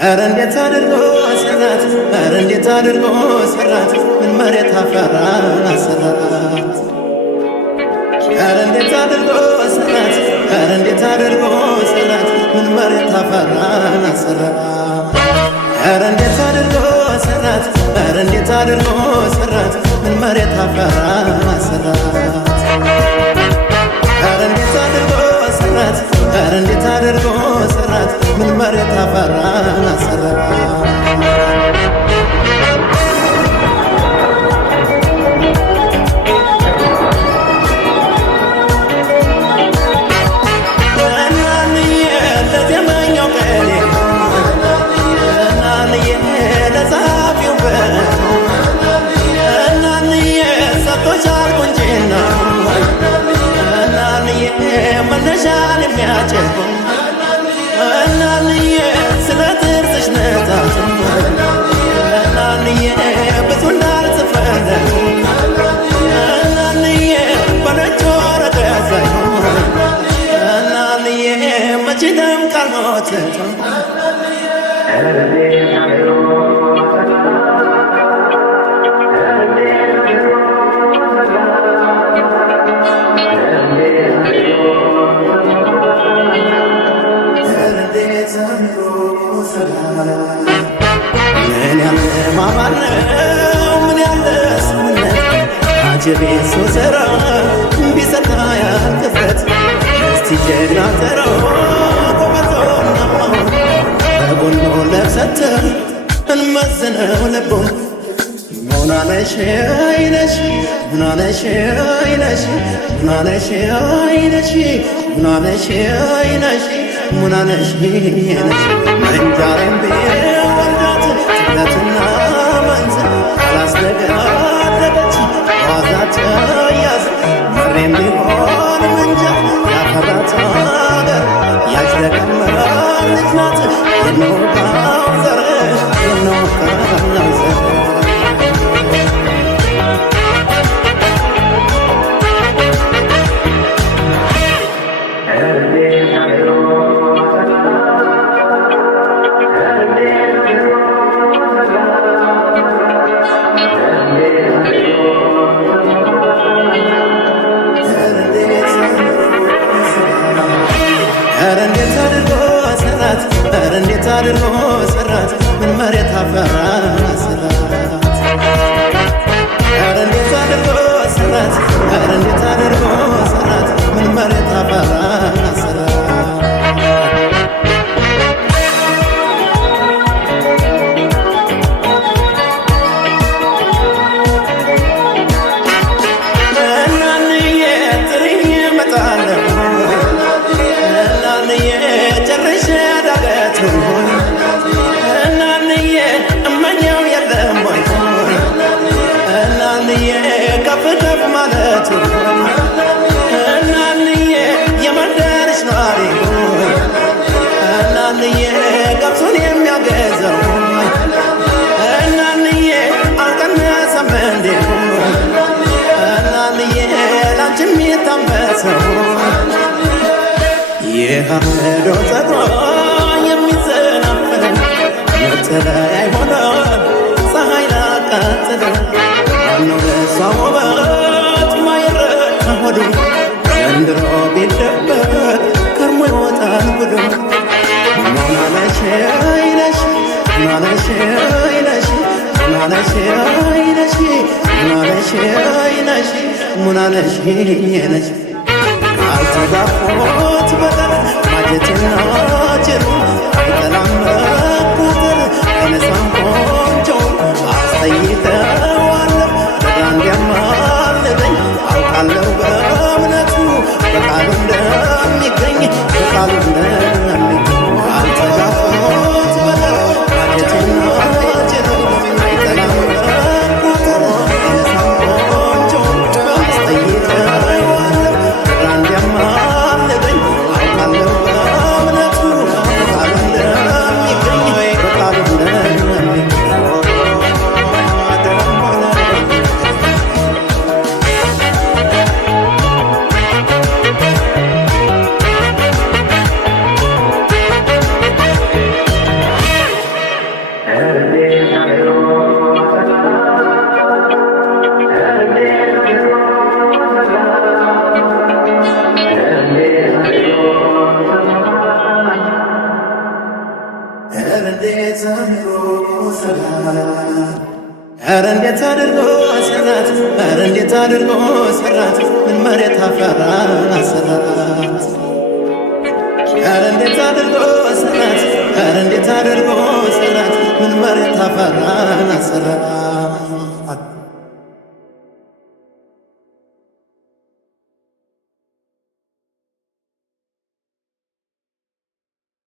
ኧረ እንዴት አድርጎ ሰራት፣ ኧረ እንዴት አድርጎ ሰራት፣ ምን መሬት አፈራ ሰራት። ኧረ እንዴት አድርጎ ሰራት፣ ኧረ እንዴት አድርጎ ሰራት፣ ምን መሬት አፈራ ሰራት። ኧረ እንዴት አድርጎ ሰራት፣ ኧረ እንዴት አድርጎ ሰራት፣ ምን መሬት አፈራ ሰራት። ኧረ እንዴት አድርጎ ሰራት፣ ኧረ እንዴት አድርጎ ሰራት፣ ምን መሬት አፈራ ሰራት። መነሻን የሚያጨቁን እናንዬ ስለ ጥርስሽ ነጣት እናንዬ ብዙ እንዳልጽፈለ እናንዬ በነጭ ወረቀት ሳይሆን እናንዬ መቼ ደምቃል ሞት ምን ያለ ማማር ነው ምን ያለ ሰውነት አጀቤ ሰው ዘራ ቢሰጣ ያልክበት እስቲ ጀግና ተራ ቆመቶናማው በጎኖ ለብሰተ እንመዝነው ልቦን ሙናነሽ አይነሽ ሙናነሽ አይነሽ ሙናነሽ አይነሽ ሙናነሽ አይነሽ ሙናነሽ አይነሽ መንጃሬም ቢወልዳት ትነትና መንዝ ካላስደጋደገች ዋዛ ተያዝ መሬም ቢሆን መንጃ ያፈራት አገር ያጅደቀመራ ልጅ ናት የኖጋው ዘር የኖጋው ዘር ኧረ እንዴት አድርጎ ሰራት፣ ኧረ እንዴት አድርጎ ሰራት፣ ምን መሬት አፈራ ሰራት። ኧረ እንዴት አድርጎ ሰራት፣ ኧረ እንዴት አድርጎ ሰራት፣ ምን መሬት አፈራ ሰራት። ከፍ ማለቱ እናንዬ የመንደርሽ ኗሪ እናንዬ ገብሱን የሚያገዛው እናንዬ አልቀነሰም እንዴ እናንዬ ላንቺ የሚታመሰው የሐመዶ ጸጉሯ የሚዘናፈለው መተለያይ ሆነ ፀሐይ ላቃጥለው ነው ለሷ ውበት ማይረካ ሆዱ ዘንድሮ ቢደበቅ ከርሞ ይወጣል ጉዱ። ሙናነሽ አይነሽ ሙናነሽ አይነሽ ሙናነሽ አይነሽ ሙናነሽ አይነሽ ሙናነሽ አይነሽ ካልተጋፎት በቀር ማጀትና ጭሩ አይጠላም ቁጥር አይነሳም ቆንጆ አስተይተዋለሁ እንዲያማልለኝ አውቃለሁ በእምነቱ በቃሉ እንደሚገኝ በቃሉ እንደሚገኝ አልተጋፎት በቀር ማጀትና ጭሩ አይጠላም ቁጥር አይነሳም ቆንጆ አስተይተዋለሁ እንዲያማልለኝ አውቃለሁ በእምነቱ እንዴት አድርጎ ሰራት ኧረ እንዴት አድርጎ ሰራት ኧረ እንዴት አድርጎ ሰራት ምን መሬት አፈራ ሰራት ኧረ እንዴት አድርጎ ሰራት ኧረ እንዴት አድርጎ ሰራት ምን መሬት አፈራ ሰራት